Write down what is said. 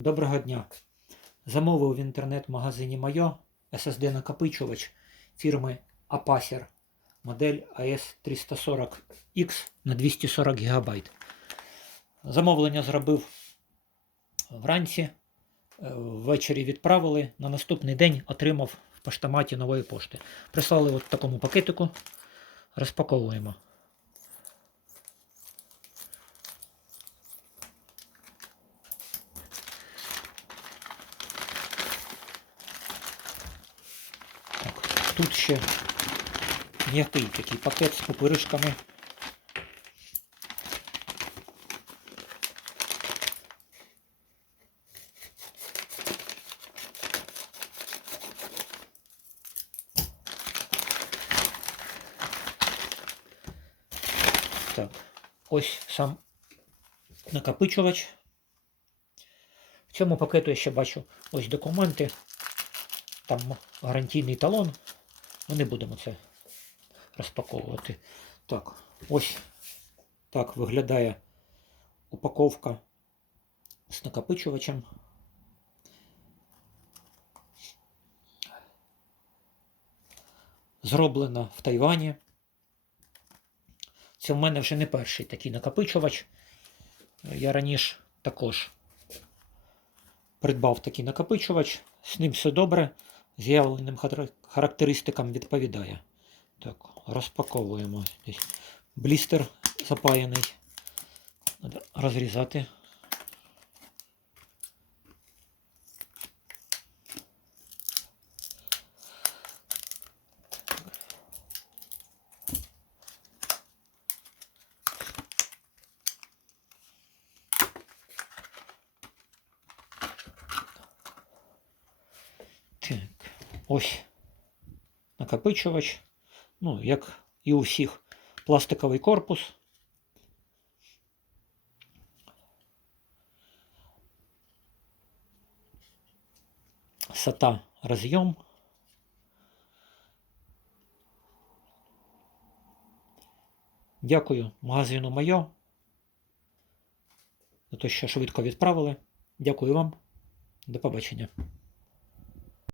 Доброго дня. Замовив в інтернет-магазині Майо SSD накопичувач фірми Apacer модель AS340X на 240 ГБ. Замовлення зробив вранці, е, ввечері відправили. На наступний день отримав в поштоматі нової пошти. Прислали от в такому пакетику. Розпаковуємо. Так, тут ще м'який такий пакет з пупиришками. Так, ось сам накопичувач. В цьому пакету я ще бачу ось документи. Там гарантійний талон. Ми не будемо це розпаковувати. Так, ось так виглядає упаковка з накопичувачем. Зроблена в Тайвані. Це в мене вже не перший такий накопичувач. Я раніше також придбав такий накопичувач. З ним все добре. З'явленим характеристикам відповідає. Так, розпаковуємо. Десь блістер запаяний. Треба розрізати. Так, ось накопичувач. Ну, як і у всіх, пластиковий корпус. SATA роз'єм. Дякую магазину Майо за те, що швидко відправили. Дякую вам. До побачення.